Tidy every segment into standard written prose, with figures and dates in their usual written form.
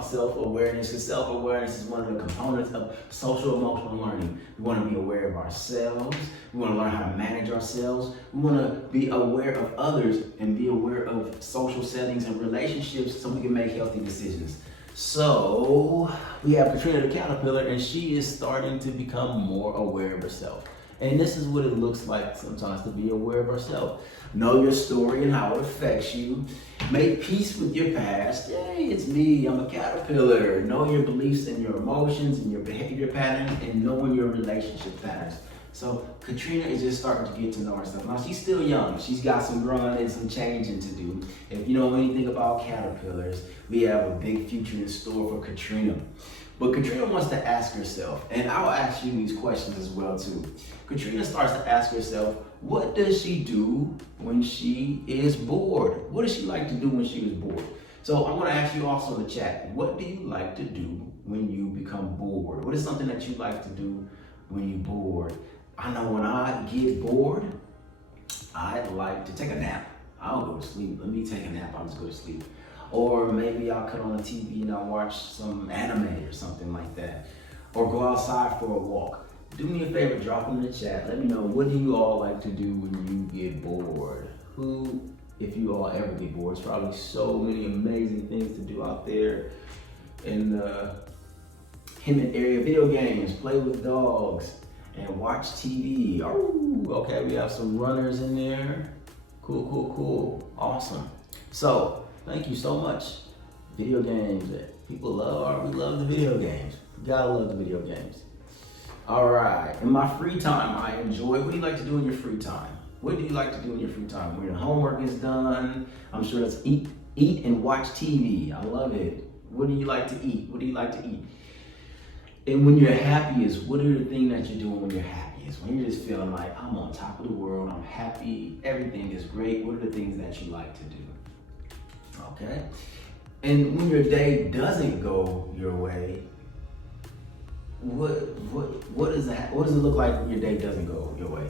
about self-awareness, because self-awareness is one of the components of social emotional learning. We want to be aware of ourselves. We want to learn how to manage ourselves. We want to be aware of others and be aware of social settings and relationships so we can make healthy decisions. So we have Katrina the Caterpillar, and she is starting to become more aware of herself. And this is what it looks like sometimes to be aware of herself. Know your story and how it affects you. Make peace with your past. Hey, it's me, I'm a caterpillar. Know your beliefs and your emotions and your behavior patterns and knowing your relationship patterns. So Katrina is just starting to get to know herself. Now she's still young. She's got some growing and some changing to do. If you know anything about caterpillars, we have a big future in store for Katrina. But Katrina wants to ask herself, and I'll ask you these questions as well too. Katrina starts to ask herself, what does she do when she is bored? What does she like to do when she is bored? So I'm gonna ask you also in the chat, what do you like to do when you become bored? What is something that you like to do when you're bored? I know when I get bored, I like to take a nap. I'll go to sleep. Let me take a nap, I'll just go to sleep. Or maybe I'll cut on the TV and I'll watch some anime or something like that. Or go outside for a walk. Do me a favor, drop them in the chat. Let me know, what do you all like to do when you get bored? Who, if you all ever get bored, there's probably so many amazing things to do out there in the Hemet area. Video games, play with dogs, and watch TV. Oh, okay, we have some runners in there. Cool, cool, cool, awesome. So, thank you so much. Video games, people we love the video games. You gotta love the video games. All right, in my free time, I enjoy, what do you like to do in your free time? What do you like to do in your free time? When your homework is done, I'm sure it's eat and watch TV. I love it. What do you like to eat? What do you like to eat? And when you're happiest, what are the things that you're doing when you're happiest? When you're just feeling like, I'm on top of the world, I'm happy, everything is great, what are the things that you like to do? Okay? And when your day doesn't go your way, what does it look like when your day doesn't go your way?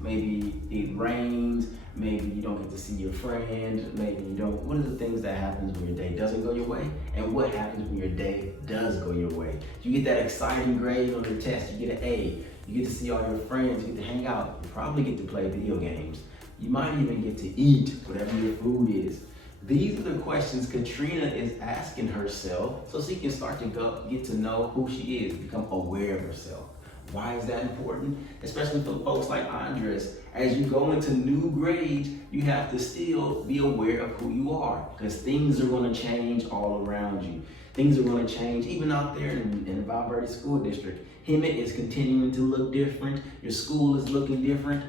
Maybe it rains, maybe you don't get to see your friend, maybe you don't. What are the things that happens when your day doesn't go your way? And what happens when your day does go your way? You get that exciting grade on your test, you get an A, you get to see all your friends, you get to hang out, you probably get to play video games. You might even get to eat whatever your food is. These are the questions Katrina is asking herself so she can start to get to know who she is, become aware of herself. Why is that important? Especially for folks like Andres. As you go into new grades, you have to still be aware of who you are, because things are going to change all around you. Things are going to change even out there in the Valverde School District. Hemet is continuing to look different. Your school is looking different.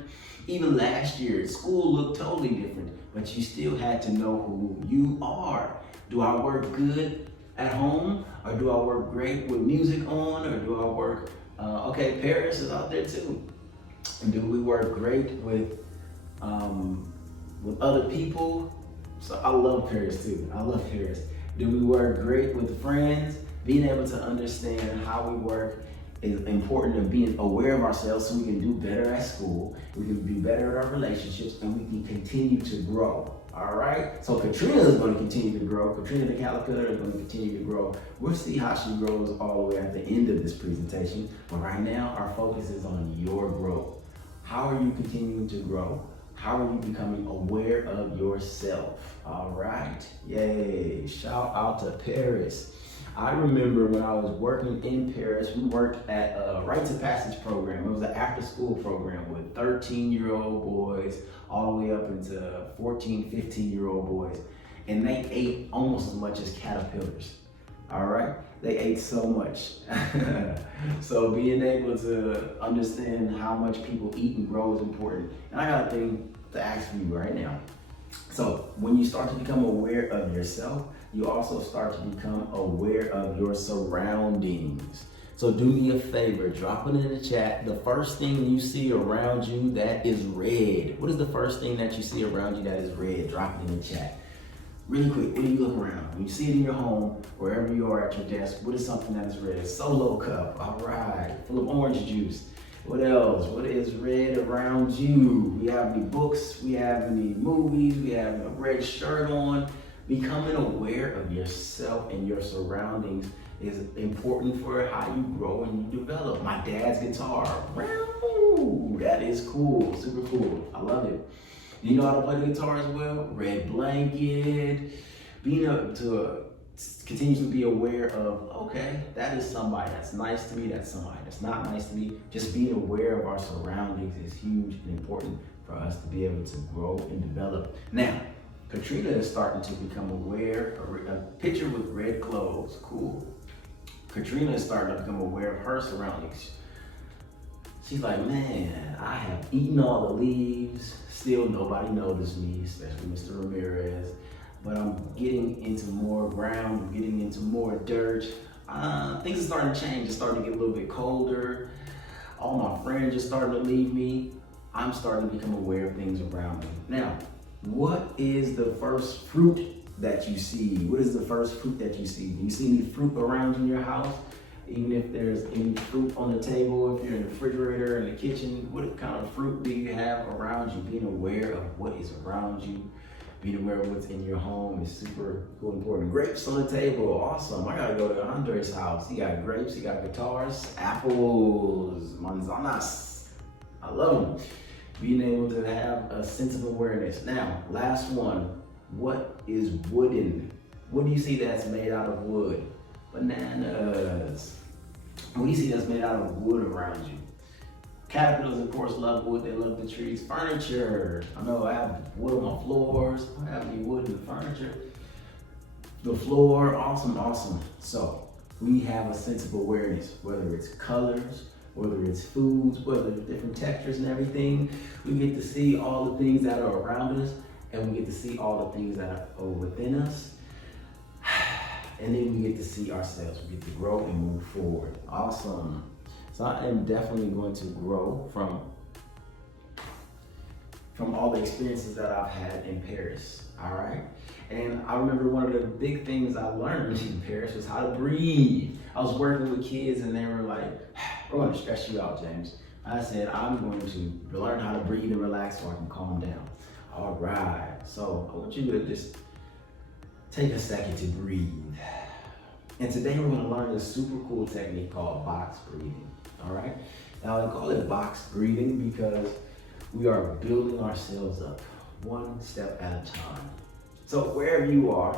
Even last year, school looked totally different, but you still had to know who you are. Do I work good at home? Or do I work great with music on? Or do I work, okay, Paris is out there too. And do we work great with other people? So I love Paris too, I love Paris. Do we work great with friends? Being able to understand how we work is important, of being aware of ourselves so we can do better at school, we can do better at our relationships, and we can continue to grow. All right? So Katrina is going to continue to grow. Katrina the Caterpillar is going to continue to grow. We'll see how she grows all the way at the end of this presentation. But right now, our focus is on your growth. How are you continuing to grow? How are you becoming aware of yourself? All right? Yay. Shout out to Paris. I remember when I was working in Paris, we worked at a Rites of Passage program. It was an after-school program with 13-year-old boys all the way up into 14, 15-year-old boys. And they ate almost as much as caterpillars, all right? They ate so much. So being able to understand how much people eat and grow is important. And I got a thing to ask you right now. So when you start to become aware of yourself, you also start to become aware of your surroundings. So do me a favor, drop it in the chat. The first thing you see around you that is red. What is the first thing that you see around you that is red? Drop it in the chat. Really quick, what do you look around? When you see it in your home, wherever you are at your desk, what is something that is red? Solo cup, all right, full of orange juice. What else? What is red around you? We have any books, we have any movies, we have a red shirt on. Becoming aware of yourself and your surroundings is important for how you grow and you develop. My dad's guitar, wow, that is cool, super cool. I love it. You know how to play the guitar as well? Red Blanket. Being able to continue to be aware of, okay, that is somebody that's nice to me, that's somebody that's not nice to me. Just being aware of our surroundings is huge and important for us to be able to grow and develop. Now, Katrina is starting to become aware, a picture with red clothes, cool. Katrina is starting to become aware of her surroundings. She's like, man, I have eaten all the leaves. Still nobody noticed me, especially Mr. Ramirez. But I'm getting into more ground, I'm getting into more dirt. Things are starting to change. It's starting to get a little bit colder. All my friends are starting to leave me. I'm starting to become aware of things around me. Now, what is the first fruit that you see? What is the first fruit that you see? Do you see any fruit around in your house? Even if there's any fruit on the table, if you're in the refrigerator, in the kitchen, what kind of fruit do you have around you? Being aware of what is around you, being aware of what's in your home is super cool and important. Grapes on the table, awesome. I gotta go to Andre's house. He got grapes, he got guitars, apples, manzanas. I love them. Being able to have a sense of awareness. Now, last one, what is wooden? What do you see that's made out of wood? Bananas. What do you see that's made out of wood around you? Caterpillars, of course, love wood. They love the trees. Furniture. I know I have wood on my floors. I have any wood in the furniture. The floor, awesome, awesome. So we have a sense of awareness, whether it's colors, whether it's foods, whether it's different textures and everything. We get to see all the things that are around us, and we get to see all the things that are within us. And then we get to see ourselves. We get to grow and move forward. Awesome. So I am definitely going to grow from all the experiences that I've had in Paris, all right? And I remember one of the big things I learned in Paris was how to breathe. I was working with kids and they were like, we're gonna stress you out, James. I said, I'm going to learn how to breathe and relax so I can calm down. All right, so I want you to just take a second to breathe. And today we're gonna learn this super cool technique called box breathing, all right? Now I call it box breathing because we are building ourselves up one step at a time. So wherever you are,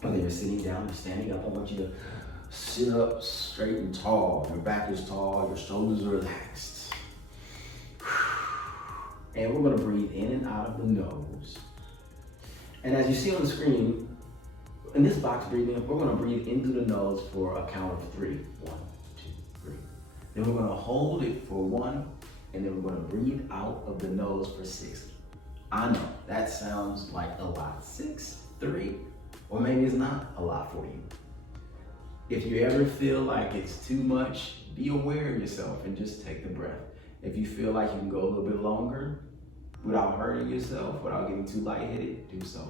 whether you're sitting down or standing up, I want you to sit up straight and tall. Your back is tall, your shoulders are relaxed. And we're gonna breathe in and out of the nose. And as you see on the screen, in this box breathing, we're gonna breathe into the nose for a count of 3. 1, 2, 3. Then we're gonna hold it for 1, and then we're gonna breathe out of the nose for 6. I know, that sounds like a lot. 6, 3, or maybe it's not a lot for you. If you ever feel like it's too much, be aware of yourself and just take the breath. If you feel like you can go a little bit longer without hurting yourself, without getting too lightheaded, do so.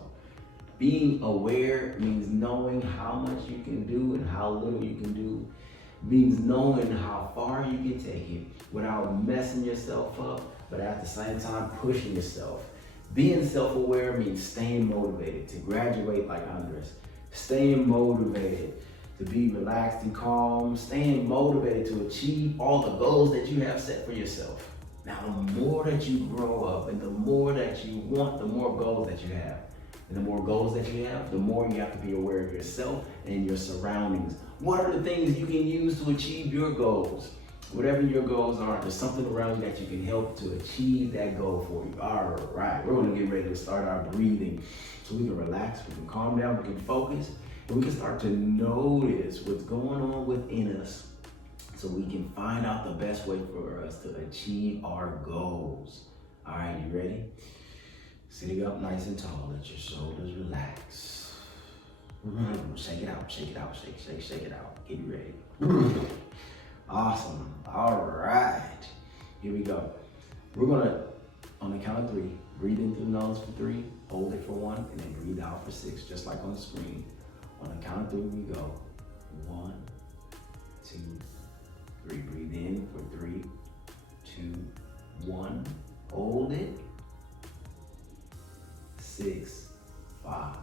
Being aware means knowing how much you can do and how little you can do. Means knowing how far you can take it without messing yourself up, but at the same time pushing yourself. Being self-aware means staying motivated to graduate like Andres. Staying motivated to be relaxed and calm. Staying motivated to achieve all the goals that you have set for yourself. Now, the more that you grow up and the more that you want, the more goals that you have. And the more goals that you have, the more you have to be aware of yourself and your surroundings. What are the things you can use to achieve your goals? Whatever your goals are, there's something around you that you can help to achieve that goal for you. All right, we're gonna get ready to start our breathing. So we can relax, we can calm down, we can focus, and we can start to notice what's going on within us so we can find out the best way for us to achieve our goals. All right, you ready? Sitting up nice and tall, let your shoulders relax. Shake it out, shake it out, shake it out. Get ready. Awesome, all right. Here we go. We're gonna, on the count of 3, breathe in through the nose for 3, hold it for 1, and then breathe out for 6, just like on the screen. On the count of 3, we go. 1, 2, 3. Breathe in for 3, 2, 1. Hold it. 6, 5,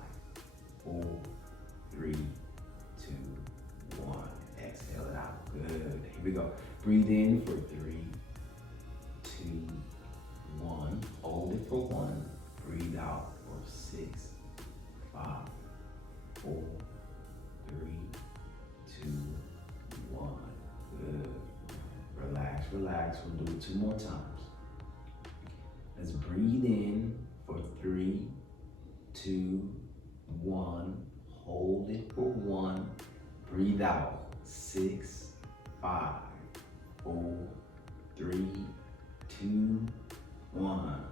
Here we go. Breathe in for 3, 2, 1. Hold it for 1. Breathe out for 6, 5, 4, 3, 2, 1. Good. Relax, relax. We'll do it 2 more times. Let's breathe in for 3, 2, 1. Hold it for 1. Breathe out. 6, 5, 4, 3, 2, 1.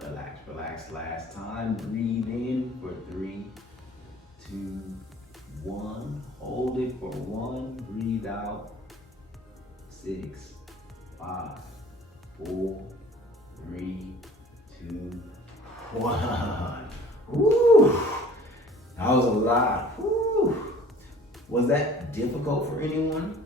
Relax, relax. Last time. Breathe in for 3, 2, 1. Hold it for 1. Breathe out. 6, 5, 4, 3, 2, 1. Woo! That was a lot. Woo! Was that difficult for anyone?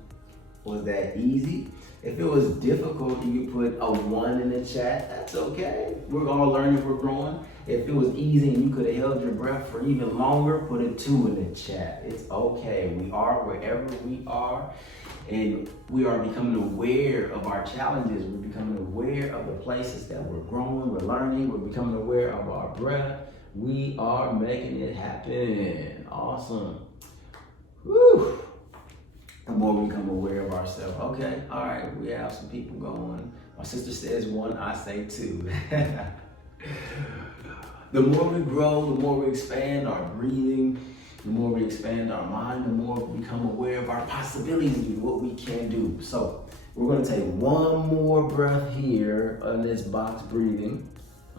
Was that easy? If it was difficult, you could put a 1 in the chat. That's okay. We're all learning, we're growing. If it was easy and you could have held your breath for even longer, put a 2 in the chat. It's okay. We are wherever we are, and we are becoming aware of our challenges. We're becoming aware of the places that we're growing, we're learning, we're becoming aware of our breath. We are making it happen. Awesome. Woo! The more we become aware of ourselves. Okay, all right, we have some people going. My sister says 1, I say 2. The more we grow, the more we expand our breathing, the more we expand our mind, the more we become aware of our possibilities and what we can do. So we're gonna take 1 more breath here on this box breathing.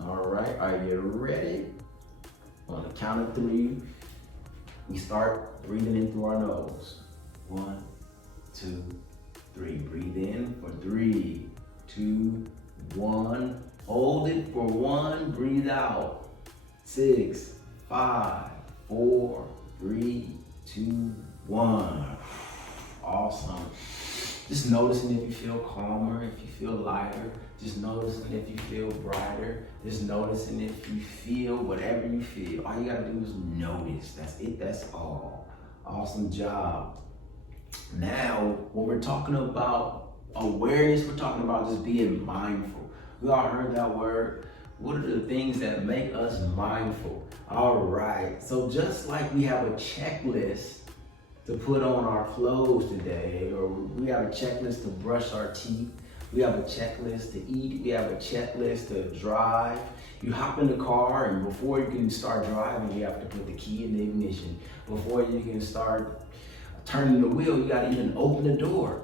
All right, are you ready? On the count of 3, we start breathing in through our nose. 1, 2, 3. Breathe in for 3, 2, 1. Hold it for 1. Breathe out. 6, 5, 4, 3, 2, 1. Awesome. Just noticing if you feel calmer, if you feel lighter. Just noticing if you feel brighter. Just noticing if you feel whatever you feel. All you gotta do is notice. That's it, that's all. Awesome job. Now, when we're talking about awareness, we're talking about just being mindful. We all heard that word. What are the things that make us mindful? All right, so just like we have a checklist to put on our clothes today, or we have a checklist to brush our teeth, we have a checklist to eat, we have a checklist to drive. You hop in the car, and before you can start driving, you have to put the key in the ignition. Before you can start turning the wheel, you gotta even open the door.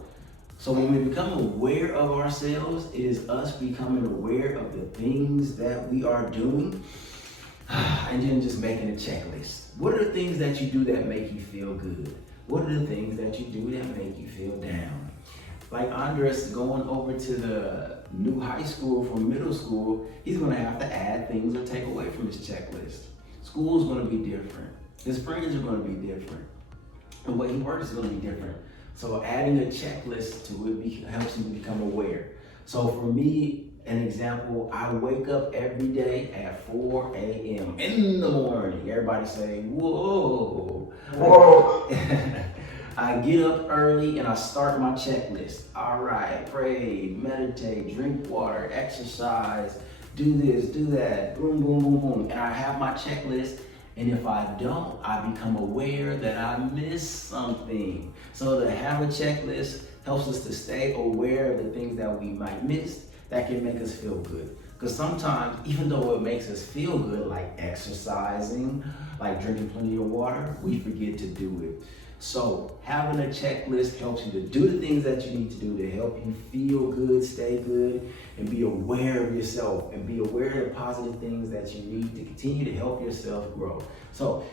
So when we become aware of ourselves, it is us becoming aware of the things that we are doing, and then just making a checklist. What are the things that you do that make you feel good? What are the things that you do that make you feel down? Like Andres going over to the new high school from middle school, he's gonna have to add things or take away from his checklist. School's gonna be different. His friends are gonna be different. The way he works is gonna be different. So adding a checklist to it helps you become aware. So for me, an example, I wake up every day at 4 a.m. in the morning. Everybody say, whoa. Whoa. I get up early and I start my checklist. All right, pray, meditate, drink water, exercise, do this, do that, boom, boom, boom, boom. And I have my checklist. And if I don't, I become aware that I missed something. So to have a checklist helps us to stay aware of the things that we might miss that can make us feel good. Because sometimes, even though it makes us feel good, like exercising, like drinking plenty of water, we forget to do it. So having a checklist helps you to do the things that you need to do to help you feel good, stay good, and be aware of yourself and be aware of the positive things that you need to continue to help yourself grow. So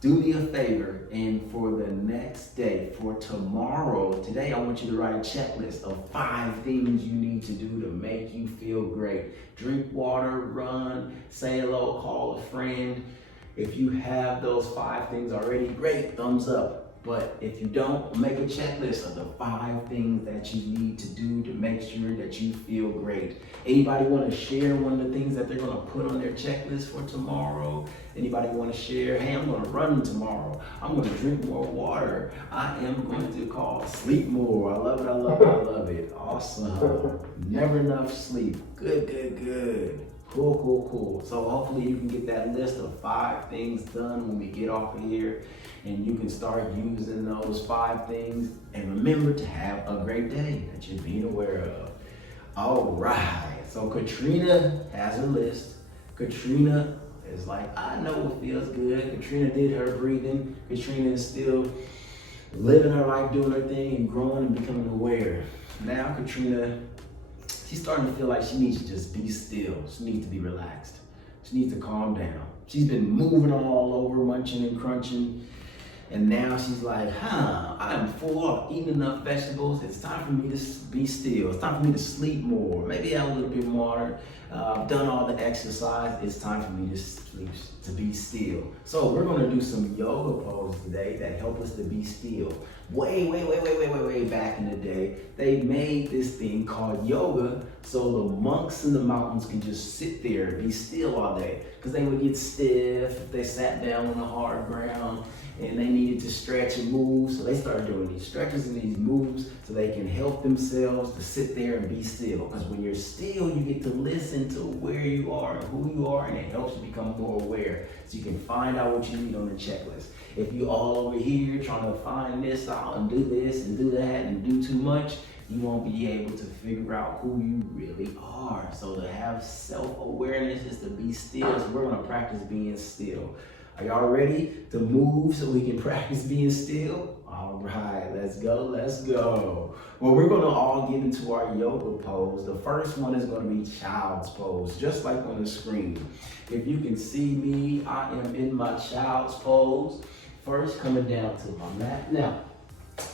do me a favor, and for the next day, for tomorrow, today I want you to write a checklist of 5 things you need to do to make you feel great. Drink water, run, say hello, call a friend. If you have those 5 things already, great, thumbs up. But if you don't, make a checklist of the 5 things that you need to do to make sure that you feel great. Anybody want to share one of the things that they're going to put on their checklist for tomorrow? Anybody want to share, hey, I'm going to run tomorrow. I'm going to drink more water. I am going to sleep more. I love it, I love it, I love it. Awesome. Never enough sleep. Good, good, good. Cool, cool, cool. So hopefully you can get that list of 5 things done when we get off of here, and you can start using those 5 things. And remember to have a great day that you're being aware of. All right. So Katrina has a list. Katrina is like, I know what feels good. Katrina did her breathing. Katrina is still living her life, doing her thing, and growing and becoming aware. Now Katrina, she's starting to feel like she needs to just be still. She needs to be relaxed. She needs to calm down. She's been moving all over, munching and crunching. And now she's like, I am full of eating enough vegetables. It's time for me to be still. It's time for me to sleep more. Maybe have a little bit more. I've done all the exercise. It's time for me to sleep, to be still. So we're gonna do some yoga poses today that help us to be still. Way back in the day, they made this thing called yoga so the monks in the mountains can just sit there and be still all day. Because they would get stiff if they sat down on the hard ground, and they needed to stretch and move. So they started doing these stretches and these moves so they can help themselves to sit there and be still. Because when you're still, you get to listen to where you are and who you are, and it helps you become more aware. So you can find out what you need on the checklist. If you all over here trying to find this out and do this and do that and do too much, you won't be able to figure out who you really are. So to have self-awareness is to be still. So we're gonna practice being still. Are y'all ready to move so we can practice being still? All right, let's go, let's go. Well, we're gonna all get into our yoga pose. The first one is gonna be child's pose, just like on the screen. If you can see me, I am in my child's pose. First, coming down to my mat. Now,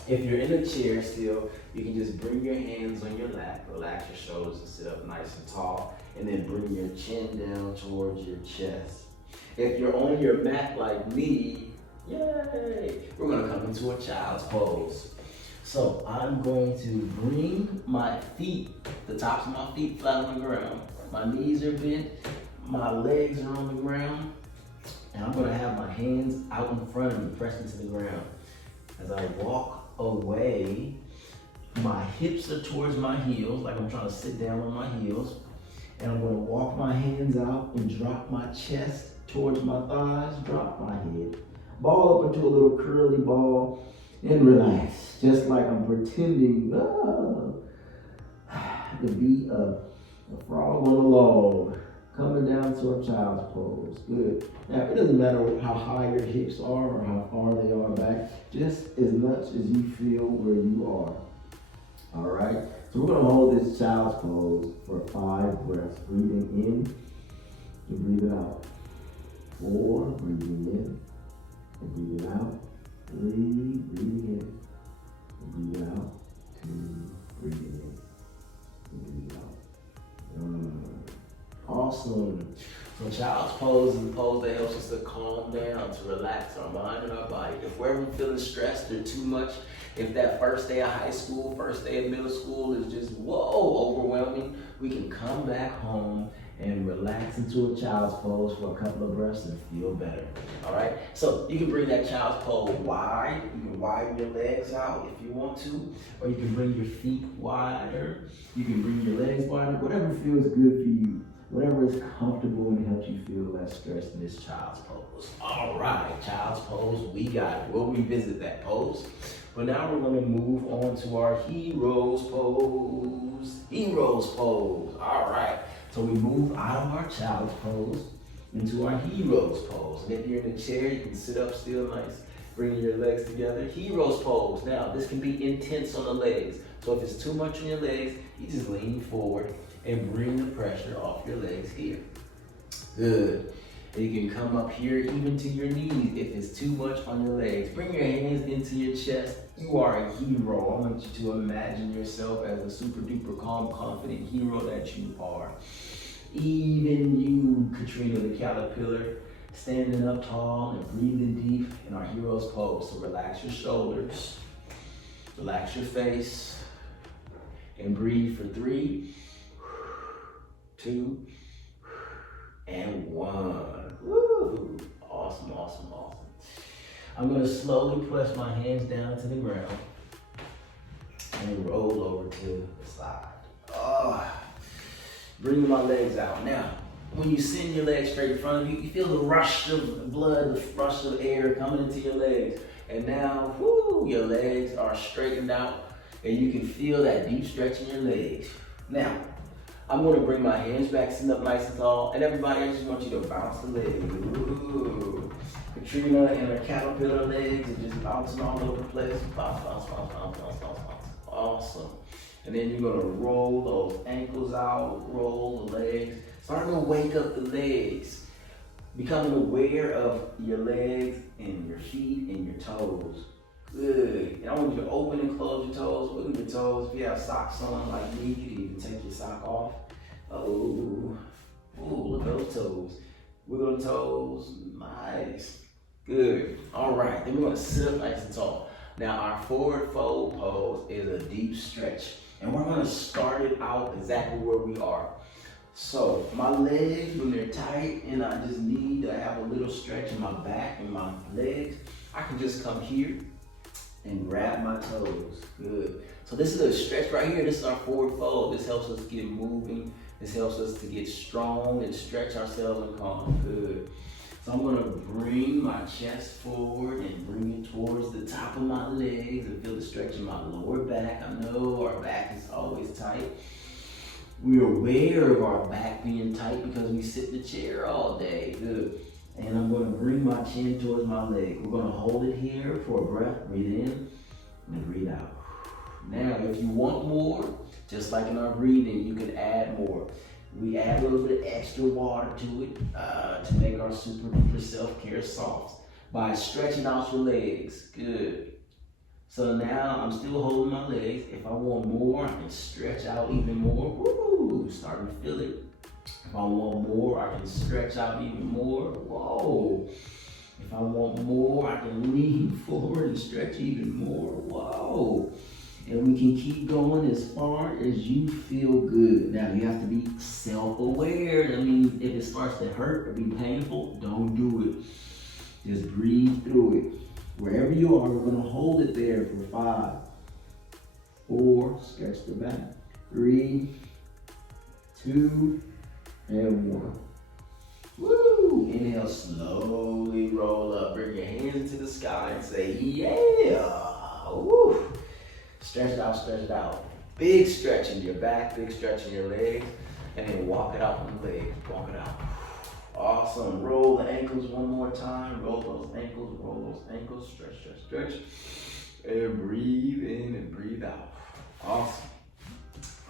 if you're in a chair still, you can just bring your hands on your lap, relax your shoulders and sit up nice and tall, and then bring your chin down towards your chest. If you're on your mat like me, yay, we're gonna come into a child's pose. So I'm going to bring my feet, the tops of my feet flat on the ground. My knees are bent, my legs are on the ground, and I'm gonna have my hands out in front of me, pressed into the ground. As I walk away, my hips are towards my heels, like I'm trying to sit down on my heels. And I'm gonna walk my hands out and drop my chest towards my thighs, drop my head. Ball up into a little curly ball and relax. Just like I'm pretending to be a frog on a log. Coming down to a child's pose. Good. Now, it doesn't matter how high your hips are or how far they are back, just as much as you feel where you are. All right? So we're gonna hold this child's pose for 5 breaths. Breathing in and breathing out. 4, breathing in and breathing out. 3, breathing in and breathing out. 2, breathing in and breathing out. Awesome. So child's pose is a pose that helps us to calm down, to relax our mind and our body. If we're ever feeling stressed or too much, if that first day of high school, first day of middle school is just, overwhelming, we can come back home and relax into a child's pose for a couple of breaths and feel better. All right? So you can bring that child's pose wide. You can widen your legs out if you want to, or you can bring your feet wider. You can bring your legs wider, whatever feels good for you. Whatever is comfortable and helps you feel less stressed in this child's pose. All right, child's pose, we got it. We'll revisit that pose. But now we're gonna move on to our hero's pose. Hero's pose, all right. So we move out of our child's pose into our hero's pose. And if you're in a chair, you can sit up still nice, bringing your legs together. Hero's pose. Now, this can be intense on the legs. So if it's too much on your legs, you just lean forward and bring the pressure off your legs here. Good. And you can come up here even to your knees if it's too much on your legs. Bring your hands into your chest. You are a hero. I want you to imagine yourself as a super duper calm, confident hero that you are. Even you, Katrina the caterpillar, standing up tall and breathing deep in our hero's pose. So relax your shoulders, relax your face, and breathe for 3, 2, and 1. Woo! Awesome, awesome, awesome. I'm gonna slowly press my hands down to the ground and roll over to the side. Bring my legs out. Now, when you send your legs straight in front of you, you feel the rush of blood, the rush of air coming into your legs. And now, whoo, your legs are straightened out and you can feel that deep stretch in your legs. Now, I'm gonna bring my hands back, sit up nice and tall, and everybody, I just want you to bounce the legs. Ooh. Katrina and her caterpillar legs are just bouncing all over the place. Bounce, bounce, bounce, bounce, bounce, bounce, bounce. Awesome. And then you're gonna roll those ankles out, roll the legs. Starting to wake up the legs. Becoming aware of your legs and your feet and your toes. Good. And I want you to open and close your toes, wiggle your toes. If you have socks on like me, you can even take your sock off. Oh, look at those toes. Wiggle the toes, nice. Good. All right, then we're gonna sit up nice and tall. Now our forward fold pose is a deep stretch. And we're gonna start it out exactly where we are. So my legs, when they're tight and I just need to have a little stretch in my back and my legs, I can just come here and grab my toes. Good. So this is a stretch right here. This is our forward fold. This helps us get moving. This helps us to get strong and stretch ourselves and calm. Good. So I'm gonna bring my chest forward and bring it towards the top of my legs and feel the stretch in my lower back. I know our back is always tight. We're aware of our back being tight because we sit in the chair all day. Good. And I'm gonna bring my chin towards my leg. We're gonna hold it here for a breath. Breathe in and breathe out. Now, if you want more, just like in our breathing, you can add more. We add a little bit of extra water to it to make our super duper self-care soft by stretching out your legs. Good. So now I'm still holding my legs. If I want more, I can stretch out even more. Woo! Starting to feel it. If I want more, I can stretch out even more. Whoa. If I want more, I can lean forward and stretch even more. Whoa. And we can keep going as far as you feel good. Now you have to be self-aware. That means if it starts to hurt or be painful, don't do it. Just breathe through it. Wherever you are, we're gonna hold it there for 5, 4, stretch the back, 3, 2, and 1. Woo! Inhale, slowly roll up. Bring your hands into the sky and say, yeah! Woo! Stretch it out, stretch it out. Big stretch in your back, big stretch in your legs, and then walk it out on the legs. Walk it out. Awesome. Roll the ankles one more time. Roll those ankles. Stretch, stretch, stretch. And breathe in and breathe out. Awesome.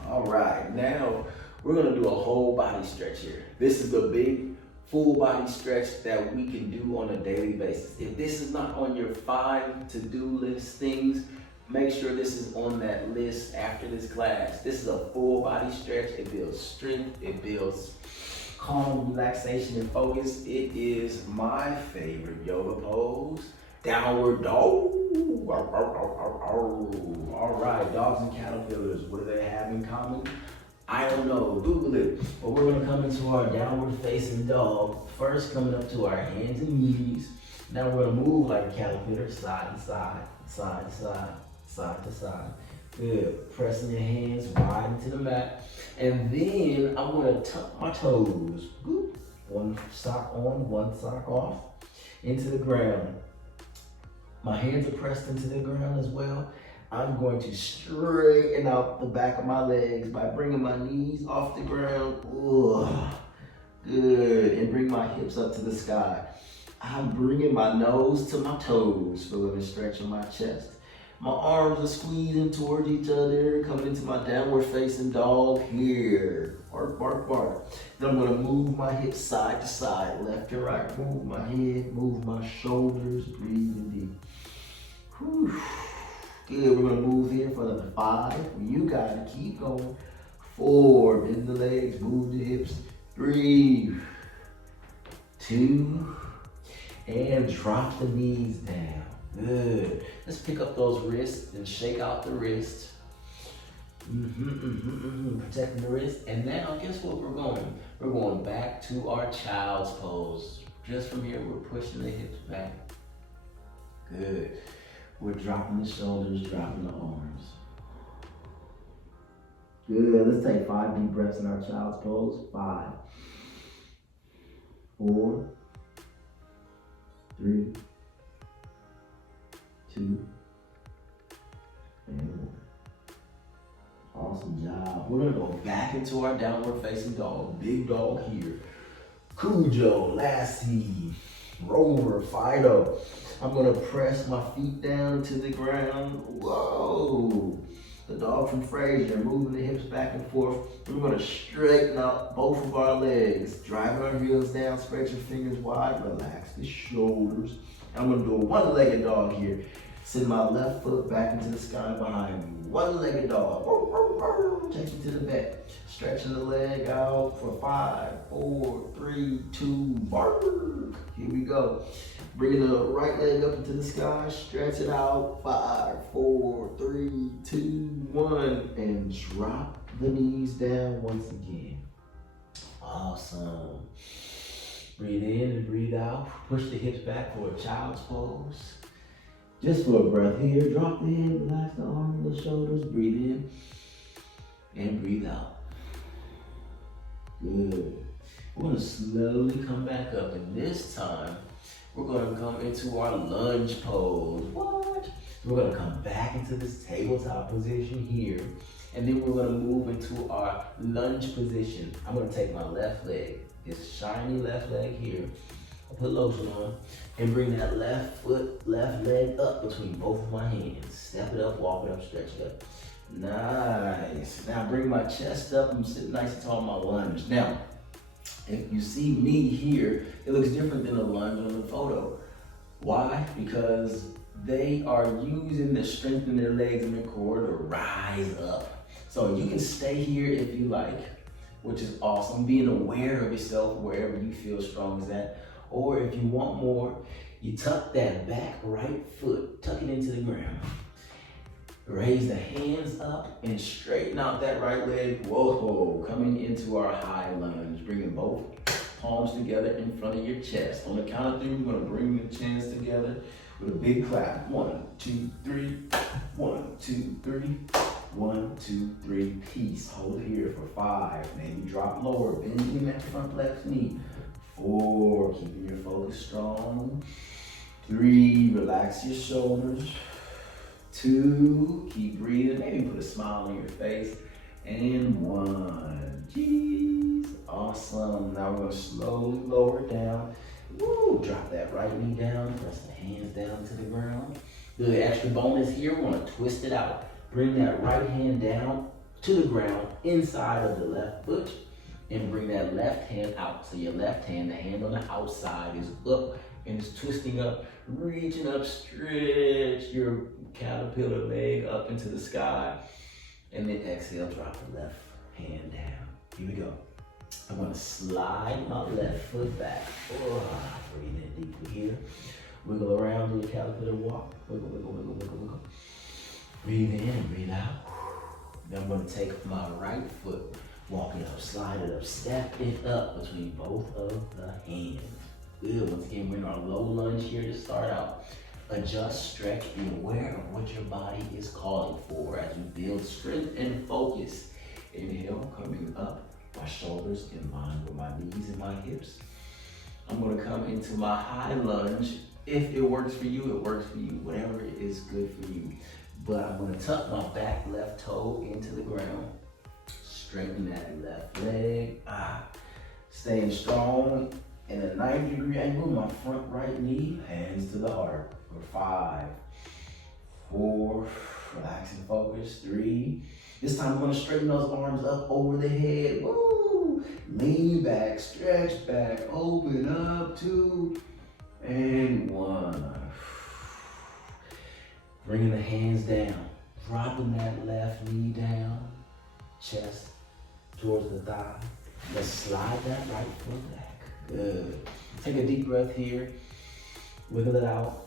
All right. Now we're going to do a whole body stretch here. This is the big full body stretch that we can do on a daily basis. If this is not on your 5 to-do list things, make sure this is on that list after this class. This is a full body stretch. It builds strength. It builds calm, relaxation, and focus. It is my favorite yoga pose, downward dog. All right, dogs and caterpillars, what do they have in common? I don't know, Google it. But we're gonna come into our downward facing dog. First, coming up to our hands and knees. Now we're gonna move like a caterpillar, side to side, side to side, side to side. Good. Pressing your hands wide into the mat. And then I'm gonna tuck my toes. One sock on, one sock off. Into the ground. My hands are pressed into the ground as well. I'm going to straighten out the back of my legs by bringing my knees off the ground. Ugh. Good. And bring my hips up to the sky. I'm bringing my nose to my toes, feeling a stretch in my chest. My arms are squeezing towards each other, coming into my downward facing dog here. Bark, bark, bark. Then I'm gonna move my hips side to side, left to right. Move my head, move my shoulders, breathing deep. Whew. Good, we're gonna move here for another 5. You got it, keep going. 4, bend the legs, move the hips. 3, 2, And drop the knees down. Good. Let's pick up those wrists and shake out the wrist. Protecting the wrist. And now, guess what we're going? We're going back to our child's pose. Just from here, we're pushing the hips back. Good. We're dropping the shoulders, dropping the arms. Good. Let's take 5 deep breaths in our child's pose. 5, 4, 3, 2, and 1. Awesome job. We're gonna go back into our downward facing dog. Big dog here. Cujo, Lassie, Rover, Fido. I'm gonna press my feet down to the ground. Whoa. The dog from Frasier, moving the hips back and forth. We're gonna straighten out both of our legs. Driving our heels down, spread your fingers wide, relax the shoulders. I'm gonna do a one-legged dog here. Send my left foot back into the sky behind me. One-legged dog. Take you to the back. Stretching the leg out for 5, 4, 3, 2, bark. Here we go. Bringing the right leg up into the sky. Stretch it out. 5, 4, 3, 2, 1. And drop the knees down once again. Awesome. Breathe in and breathe out. Push the hips back for a child's pose. Just for a breath here. Drop the head, relax the arms and the shoulders. Breathe in and breathe out. Good. We're gonna slowly come back up, and this time we're gonna come into our lunge pose. What? We're gonna come back into this tabletop position here, and then we're gonna move into our lunge position. I'm gonna take my left leg, this shiny left leg here. I'll put lotion on and bring that left foot, left leg up between both of my hands. Step it up, walk it up, stretch it up. Nice. Now bring my chest up. I'm sitting nice and tall on my lunge. Now, if you see me here, it looks different than the lunge on the photo. Why? Because they are using the strength in their legs and their core to rise up. So you can stay here if you like, which is awesome. Being aware of yourself wherever you feel strong is at. Or if you want more, you tuck that back right foot, tuck it into the ground. Raise the hands up and straighten out that right leg. Whoa, coming into our high lunge. Bringing both palms together in front of your chest. On the count of 3, we're gonna bring the chins together with a big clap. 1, 2, 3. 1, 2, 3. 1, 2, 3. Peace. Hold here for 5. Maybe drop lower, bending that front left knee. 4, keeping your focus strong. 3, relax your shoulders. 2, keep breathing, maybe put a smile on your face. And 1, jeez, awesome. Now we're gonna slowly lower it down. Woo, drop that right knee down, press the hands down to the ground. The extra bonus here, we're gonna twist it out. Bring that right hand down to the ground, inside of the left foot, and bring that left hand out. So your left hand, the hand on the outside is up and it's twisting up, reaching up, stretch your caterpillar leg up into the sky. And then exhale, drop the left hand down. Here we go. I'm gonna slide my left foot back. Oh, breathe in deeply here. Wiggle around, do a caterpillar walk. Wiggle, wiggle, wiggle, wiggle, wiggle. Breathe in and breathe out. Then I'm gonna take my right foot, walk it up, slide it up, step it up between both of the hands. Good. Once again, we're in our low lunge here to start out. Adjust, stretch, be aware of what your body is calling for as we build strength and focus. Inhale, coming up, my shoulders in line with my knees and my hips. I'm gonna come into my high lunge. If it works for you, it works for you. Whatever is good for you. But I'm gonna tuck my back left toe into the ground. Straighten that left leg. Staying strong in a 90-degree angle. My front right knee, hands to the heart. For 5, 4, relax and focus. 3. This time I'm gonna straighten those arms up over the head. Woo! Lean back, stretch back, open up. 2 and 1. Bringing the hands down, dropping that left knee down, chest towards the thigh. Let's slide that right foot back. Good. Take a deep breath here. Wiggle it out.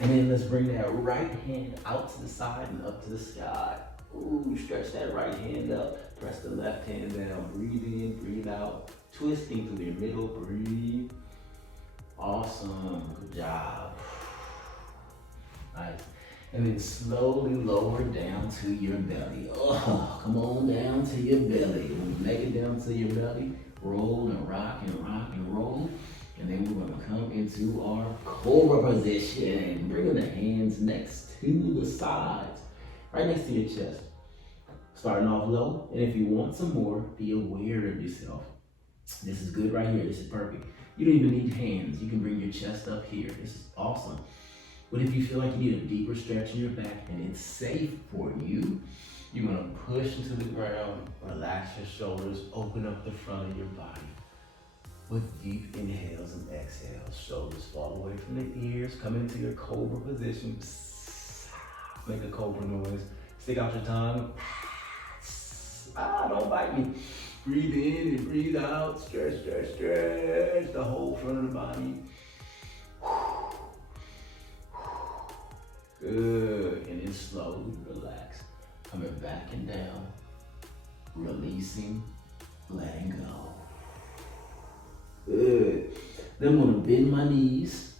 And then let's bring that right hand out to the side and up to the sky. Ooh, stretch that right hand up. Press the left hand down. Breathe in, breathe out. Twisting through your middle, breathe. Awesome, good job. Nice. And then slowly lower down to your belly. Oh, come on down to your belly. When you make it down to your belly, roll and rock and rock and roll. And then we're gonna come into our cobra position. Bringing the hands next to the sides, right next to your chest. Starting off low, and if you want some more, be aware of yourself. This is good right here, this is perfect. You don't even need hands, you can bring your chest up here. This is awesome. But if you feel like you need a deeper stretch in your back and it's safe for you, you're gonna push into the ground, relax your shoulders, open up the front of your body. With deep inhales and exhales, shoulders fall away from the ears, come into your cobra position. Make a cobra noise. Stick out your tongue. Don't bite me. Breathe in and breathe out. Stretch, stretch, stretch the whole front of the body. Good. And then slowly relax. Coming back and down. Releasing, letting go. Good. Then I'm gonna bend my knees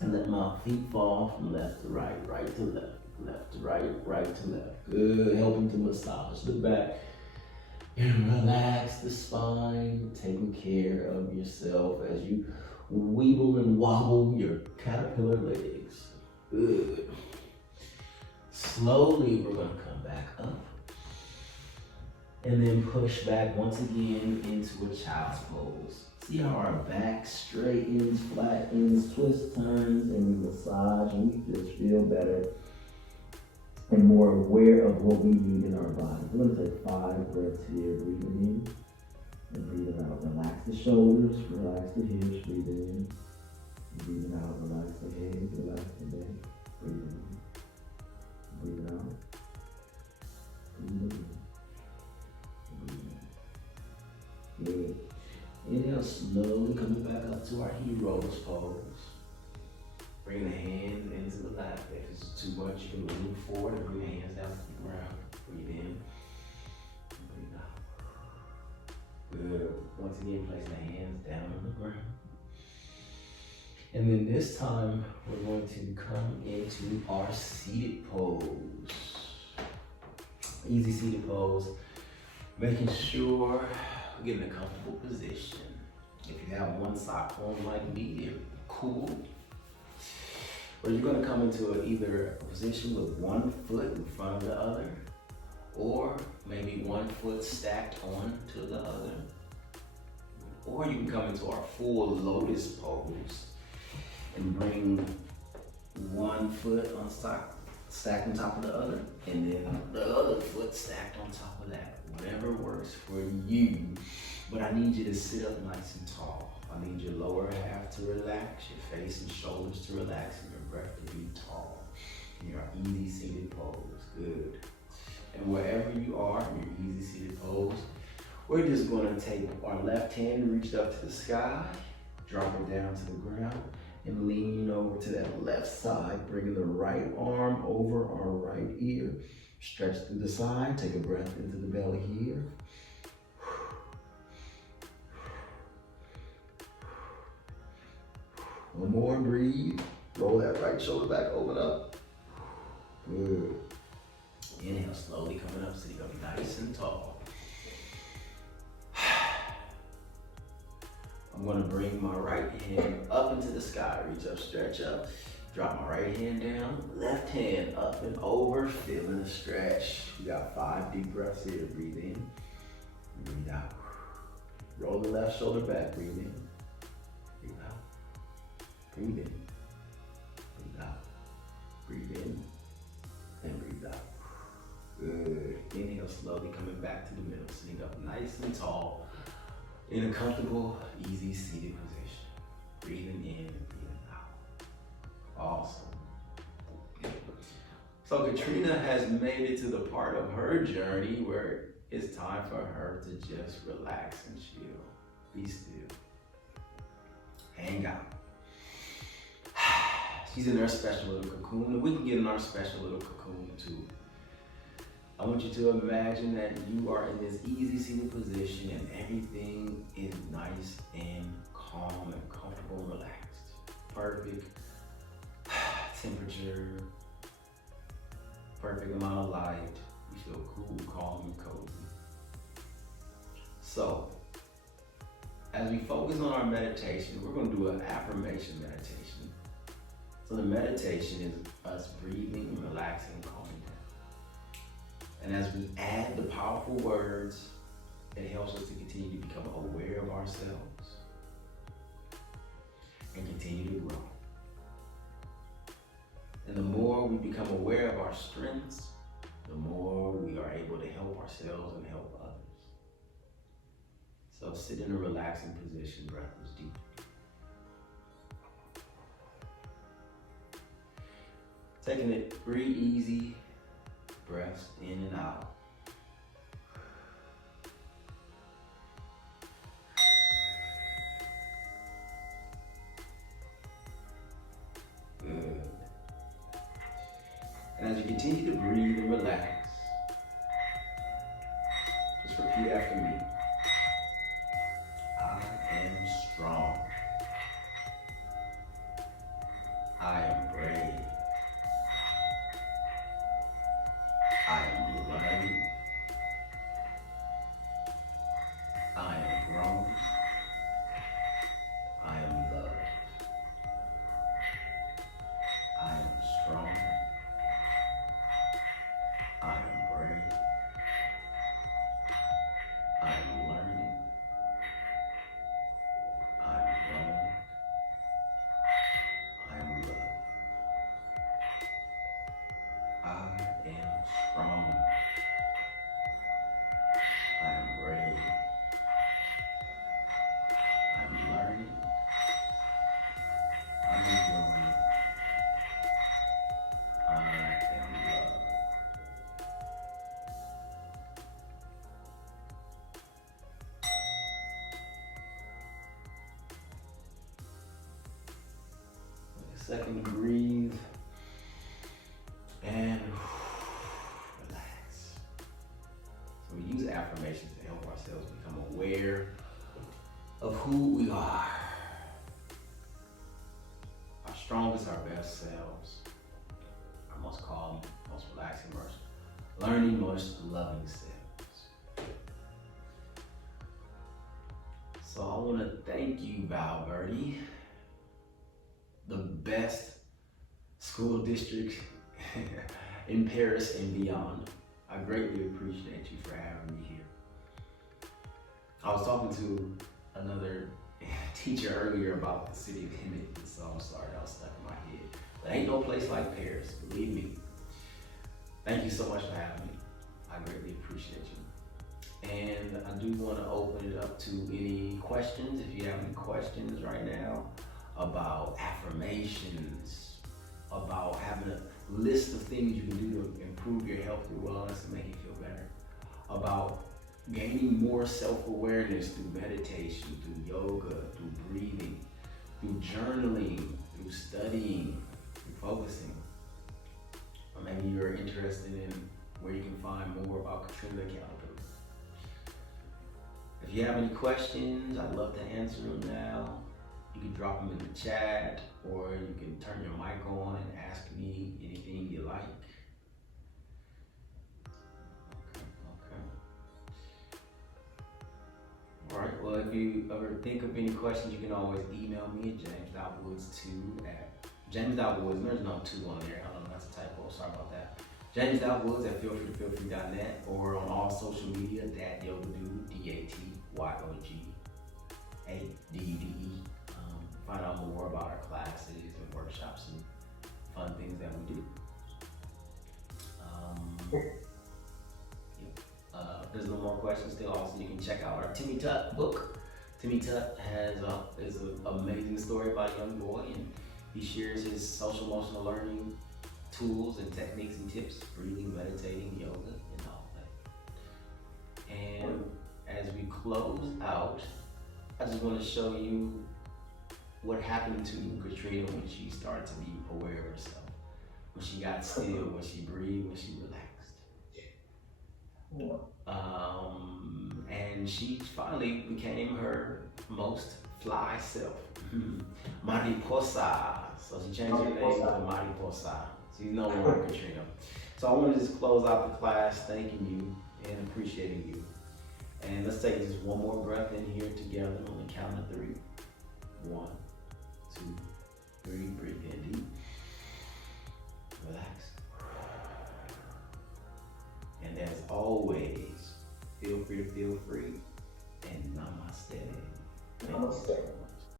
and let my feet fall from left to right, right to left, left to right, right to left. Good. Helping to massage the back and relax the spine, taking care of yourself as you weeble and wobble your caterpillar legs. Good. Slowly, we're gonna come back up. And then push back once again into a child's pose. See how our back straightens, flattens, twists, turns, and we massage, and we just feel better and more aware of what we need in our body. We're gonna take 5 breaths here, breathing in and breathing out. Relax the shoulders, relax the hips, breathing in, breathing out, relax the head, relax the neck, breathing in, breathing out, breathing in. Good. Inhale, slowly coming back up to our hero's pose. Bring the hands into the lap. If it's too much, you can move forward and bring the hands down to the ground. Breathe in, breathe out. Good. Once again, place the hands down on the ground. And then this time, we're going to come into our seated pose. Easy seated pose. Making sure we're getting a comfortable position. If you have one sock on like me, they're cool. Or you're gonna come into either a position with one foot in front of the other, or maybe one foot stacked on to the other. Or you can come into our full lotus pose and bring one foot on stacked on top of the other, and then the other foot stacked on top of that. Whatever works for you. But I need you to sit up nice and tall. I need your lower half to relax, your face and shoulders to relax, and your breath to be tall. In your easy seated pose. Good. And wherever you are in your easy seated pose, we're just gonna take our left hand, reach up to the sky, drop it down to the ground, and lean over to that left side, bringing the right arm over our right ear. Stretch through the side, take a breath into the belly here. One more, breathe. Roll that right shoulder back, open up. Good. Inhale, slowly coming up so you're gonna be nice and tall. I'm gonna bring my right hand up into the sky, reach up, stretch up. Drop my right hand down, left hand up and over, feeling the stretch. We got 5 deep breaths here. Breathe in, breathe out. Roll the left shoulder back, breathe in, breathe out. Breathe in, breathe out. Breathe in, and breathe out. Good. Inhale, slowly coming back to the middle, sitting up nice and tall in a comfortable, easy seated position. Breathing in and breathing out. Awesome. So Katrina has made it to the part of her journey where it's time for her to just relax and chill. Be still. Hang out. She's in her special little cocoon, and we can get in our special little cocoon too. I want you to imagine that you are in this easy seated position and everything is nice and calm and comfortable and relaxed. Perfect temperature, perfect amount of light. You feel cool, calm, and cozy. So, as we focus on our meditation, we're going to do an affirmation meditation. So the meditation is us breathing and relaxing and calming down. And as we add the powerful words, it helps us to continue to become aware of ourselves and continue to grow. And the more we become aware of our strengths, the more we are able to help ourselves and help others. So sit in a relaxing position, breath is deep. Taking it, breathe easy, breaths in and out. Good. And as you continue to breathe and relax, just repeat after me. I am strong. I am brave. I am learning. I am grown. I am loved. I am strong. I am brave. I am learning. I am grown. I am loved. I am strong. I am brave. I am learning. I am growing. I am loved. Take a second, breathe, and relax. So we use affirmations to help ourselves become aware of who we are. Our strongest, our best selves. Our most calm, most relaxing, most learning, most loving selves. So I want to thank you, Val Verde, the best school district in Paris and beyond. I greatly appreciate you for having me here. I was talking to another teacher earlier about the city of Hemet, so I'm sorry that was stuck in my head. There ain't no place like Paris, believe me. Thank you so much for having me. I greatly appreciate you. And I do want to open it up to any questions. If you have any questions right now about affirmations, about having a list of things you can do to improve your health, your wellness, and make you feel better, about gaining more self-awareness through meditation, through yoga, through breathing, through journaling, through studying, through focusing. Or maybe you're interested in where you can find more about Katrina the Caterpillar. If you have any questions, I'd love to answer them now. You can drop them in the chat, or you can turn your mic on and ask me anything you like. All right, well, if you ever think of any questions, you can always email me at james.woods2 at james.woods. There's no 2 on there. I don't know, that's a typo. Sorry about that. James.woods at feelfree.net, or on all social media, DatYogaDude, DatYogaDude. Find out more about our classes and workshops and fun things that we do. There's no more questions still. Also, you can check out our Timmy Tut book. Timmy Tut is an amazing story about a young boy, and he shares his social emotional learning tools and techniques and tips, breathing, meditating, yoga, and all that. And as we close out, I just want to show you what happened to Katrina when she started to be aware of herself, when she got still, when she breathed, when she relaxed. And she finally became her most fly self, Mariposa. So she changed her name to Mariposa. She's no longer Katrina. So I want to just close out the class thanking you and appreciating you. And let's take just one more breath in here together on the count of 3. 1, 2, 3. Breathe in deep. Relax. And as always, feel free to feel free. And namaste. Namaste.